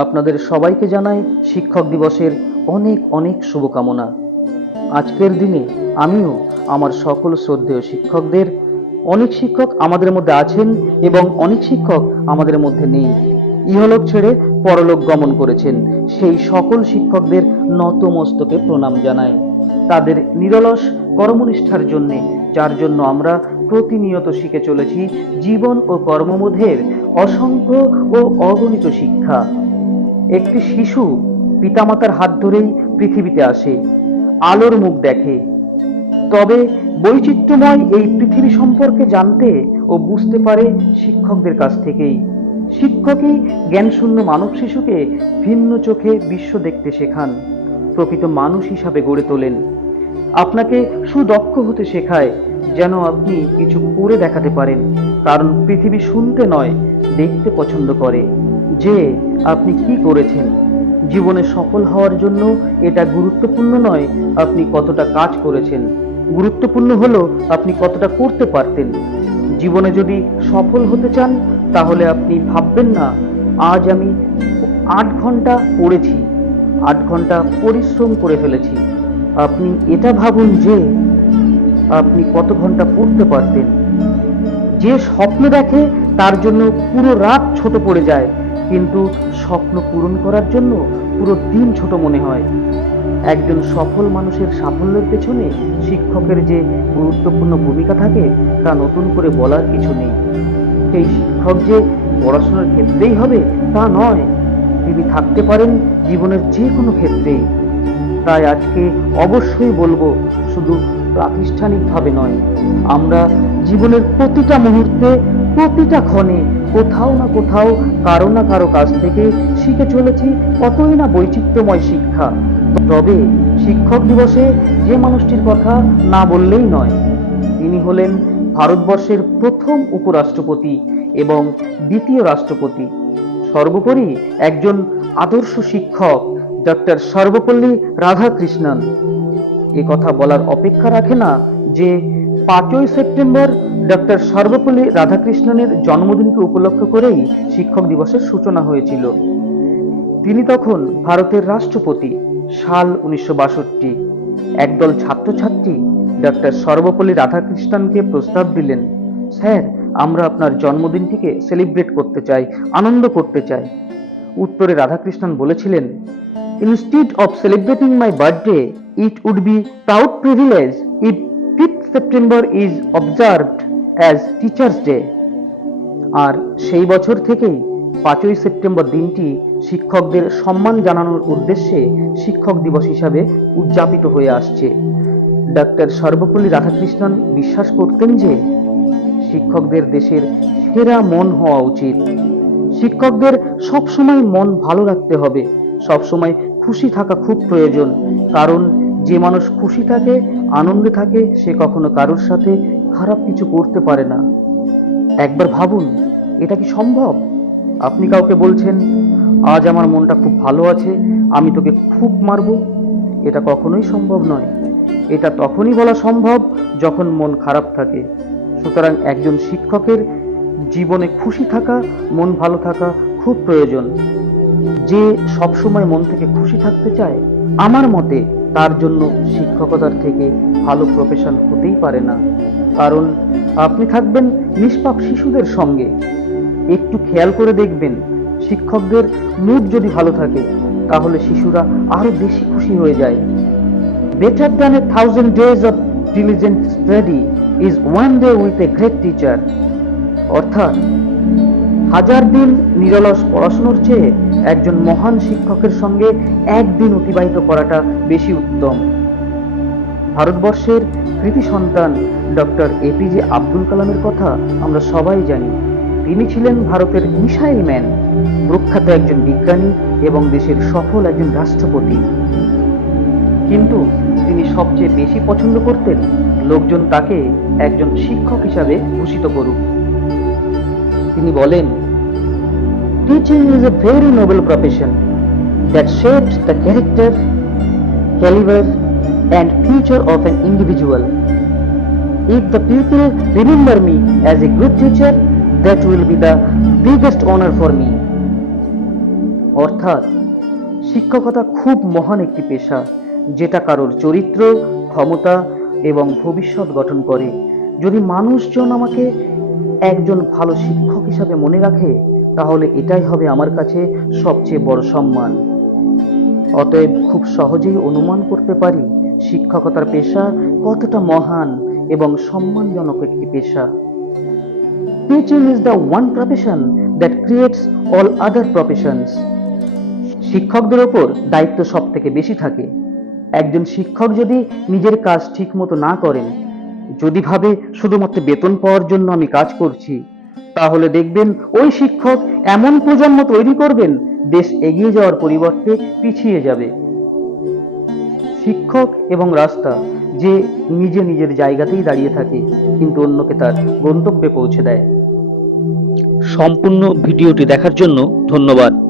আপনাদের সবাইকে জানাই শিক্ষক দিবসের অনেক অনেক শুভকামনা। আজকের দিনে আমিও আমার সকল শ্রদ্ধেয় শিক্ষকদের, অনেক শিক্ষক আমাদের মধ্যে আছেন এবং অনেক শিক্ষক আমাদের মধ্যে নেই, ইহলোক ছেড়ে পরলোক গমন করেছেন, সেই সকল শিক্ষকদের নতমস্তকে প্রণাম জানাই। তাদের নিরলস কর্মনিষ্ঠার জন্যে, যার জন্য আমরা প্রতিনিয়ত শিখে চলেছি জীবন ও কর্মবোধের অসংখ্য ও অগণিত শিক্ষা। একটি শিশু পিতামাতার হাত ধরেই পৃথিবীতে আসে, আলোর মুখ দেখে। তবে বৈচিত্র্যময় এই পৃথিবী সম্পর্কে জানতে ও বুঝতে পারে শিক্ষকদের কাছ থেকেই। শিক্ষকই জ্ঞানশূন্য মানব শিশুকে ভিন্ন চোখে বিশ্ব দেখতে শেখান, প্রকৃত মানুষ হিসাবে গড়ে তোলেন। আপনাকে সুদক্ষ হতে শেখায় যেন আপনি কিছু করে দেখাতে পারেন, কারণ পৃথিবী শুনতে নয়, দেখতে পছন্দ করে যে আপনি কি করেছেন। জীবনে সফল হওয়ার জন্য এটা গুরুত্বপূর্ণ নয় আপনি কতটা কাজ করেছেন, গুরুত্বপূর্ণ হলো আপনি কতটা করতে পারতেন। জীবনে যদি সফল হতে চান তাহলে আপনি ভাববেন না আজ আমি 8 ঘন্টা পড়েছি, 8 ঘন্টা পরিশ্রম করে ফেলেছি। আপনি এটা ভাবুন যে আপনি কত ঘন্টা পড়তে পারতেন। যে স্বপ্ন দেখে তার জন্য পুরো রাত ছোট পড়ে যায়, কিন্তু স্বপ্ন পূরণ করার জন্য পুরো দিন ছোট মনে হয়। একজন সফল মানুষের সাফল্যের পেছনে শিক্ষকের যে গুরুত্বপূর্ণ ভূমিকা থাকে তা নতুন করে বলার কিছু নেই। সেই শিক্ষক যে পড়াশোনার ক্ষেত্রেই হবে তা নয়, তিনি থাকতে পারেন জীবনের যে কোনো ক্ষেত্রেই। তাই আজকে অবশ্যই বলবো, শুধু প্রাতিষ্ঠানিকভাবে নয়, আমরা জীবনের প্রতিটা মুহূর্তে, প্রতিটা ক্ষণে কোথাও না কোথাও কারো না কারো কাছ থেকে শিখে চলেছি কতই না বৈচিত্র্যময় শিক্ষা। তবে শিক্ষক দিবসে যে মানুষটির কথা না বললেই নয়, তিনি হলেন ভারতবর্ষের প্রথম উপরাষ্ট্রপতি এবং দ্বিতীয় রাষ্ট্রপতি, সর্বোপরি একজন আদর্শ শিক্ষক ডক্টর সর্বপল্লী রাধাকৃষ্ণন। এ কথা বলার অপেক্ষা রাখে না যে 5ই সেপ্টেম্বর ডক্টর সর্বপল্লী রাধাকৃষ্ণনের জন্মদিনকে উপলক্ষ করেই শিক্ষক দিবসের সূচনা হয়েছিল। তিনি তখন ভারতের রাষ্ট্রপতি, সাল 1962। একদল ছাত্রছাত্রী ডক্টর সর্বপল্লী রাধাকৃষ্ণনকে প্রস্তাব দিলেন, স্যার, আমরা আপনার জন্মদিনটিকে সেলিব্রেট করতে চাই, আনন্দ করতে চাই। উত্তরে রাধাকৃষ্ণন বলেছিলেন, instead of celebrating my birthday, it would be proud privilege if 5th September is observed as Teachers Day। আর সেই বছর থেকেই 5ই সেপ্টেম্বর দিনটি শিক্ষকদের সম্মান জানানোর উদ্দেশ্যে শিক্ষক দিবস হিসাবে উদযাপিত হয়ে আসছে। ডক্টর সর্বপল্লী রাধাকৃষ্ণন বিশ্বাস করতেন যে শিক্ষকদের দেশের সেরা মন হওয়া উচিত। শিক্ষকদের সবসময় মন ভালো রাখতে হবে, সবসময় খুশি থাকা খুব প্রয়োজন, কারণ যে মানুষ খুশি থাকে, আনন্দে থাকে, সে কখনো কারোর সাথে খারাপ কিছু করতে পারে না। একবার ভাবুন, এটা কি সম্ভব? আপনি কাউকে বলছেন, আজ আমার মনটা খুব ভালো আছে, আমি তোকে খুব মারবো। এটা কখনোই সম্ভব নয়। এটা তখনই বলা সম্ভব যখন মন খারাপ থাকে। সুতরাং একজন শিক্ষকের জীবনে খুশি থাকা, মন ভালো থাকা খুব প্রয়োজন। যে সবসময় মন থেকে খুশি থাকতে চায়, আমার মতে তার জন্য শিক্ষকতার থেকে ভালো প্রফেশন হতেই পারে না। কারণ আপনি থাকবেন নিষ্পাপ শিশুদের সঙ্গে। একটু খেয়াল করে দেখবেন, শিক্ষকদের মুড যদি ভালো থাকে তাহলে শিশুরা আরো বেশি খুশি হয়ে যায়। Better than 1000 days of diligent study is one day with a great teacher। অর্থাৎ 1000 দিন নিরলস পড়াশোনার চেয়ে একজন মহান শিক্ষকের সঙ্গে একদিন অতিবাহিত করাটা বেশি উত্তম। ভারতবর্ষের কৃতি সন্তান ডক্টর এপিজে আব্দুল কালামের কথা আমরা সবাই জানি। তিনি ছিলেন ভারতের মিসাইল ম্যান, প্রখ্যাত একজন বিজ্ঞানী এবং দেশের সফল একজন রাষ্ট্রপতি। কিন্তু তিনি সবচেয়ে বেশি পছন্দ করতেন লোকজন তাকে একজন শিক্ষক হিসাবে ভূষিত করুক। তিনি বলেন, Teaching is a very noble profession that shapes the character, caliber and future of an individual. If the people remember me as a good teacher, that will be the biggest honor for me. অর্থাৎ শিক্ষকতা খুব মহান একটি পেশা, যেটা কারোর চরিত্র, ক্ষমতা এবং ভবিষ্যৎ গঠন করে। যদি মানুষজন আমাকে একজন ভালো শিক্ষক হিসাবে মনে রাখে, তাহলে এটাই হবে আমার কাছে সবচেয়ে বড় সম্মান। অতএব খুব সহজেই অনুমান করতে পারি শিক্ষকতার পেশা কতটা মহান এবং সম্মানজনক একটি পেশা। Teaching is the one profession that creates all other professions. শিক্ষকদের ওপর দায়িত্ব সব থেকে বেশি থাকে। একজন শিক্ষক যদি নিজের কাজ ঠিক মতো না করেন, যদি ভাবে শুধুমাত্র বেতন পাওয়ার জন্য আমি কাজ করছি, তাহলে দেখবেন ওই শিক্ষক এমন প্রজন্ম তৈরি করবেন, দেশ এগিয়ে যাওয়ার পরিবর্তে পিছিয়ে যাবে। শিক্ষক এবং রাস্তা যে নিজে নিজের জায়গাতেই দাঁড়িয়ে থাকে, কিন্তু অন্যকে তার গন্তব্যে পৌঁছে দেয়। সম্পূর্ণ ভিডিওটি দেখার জন্য ধন্যবাদ।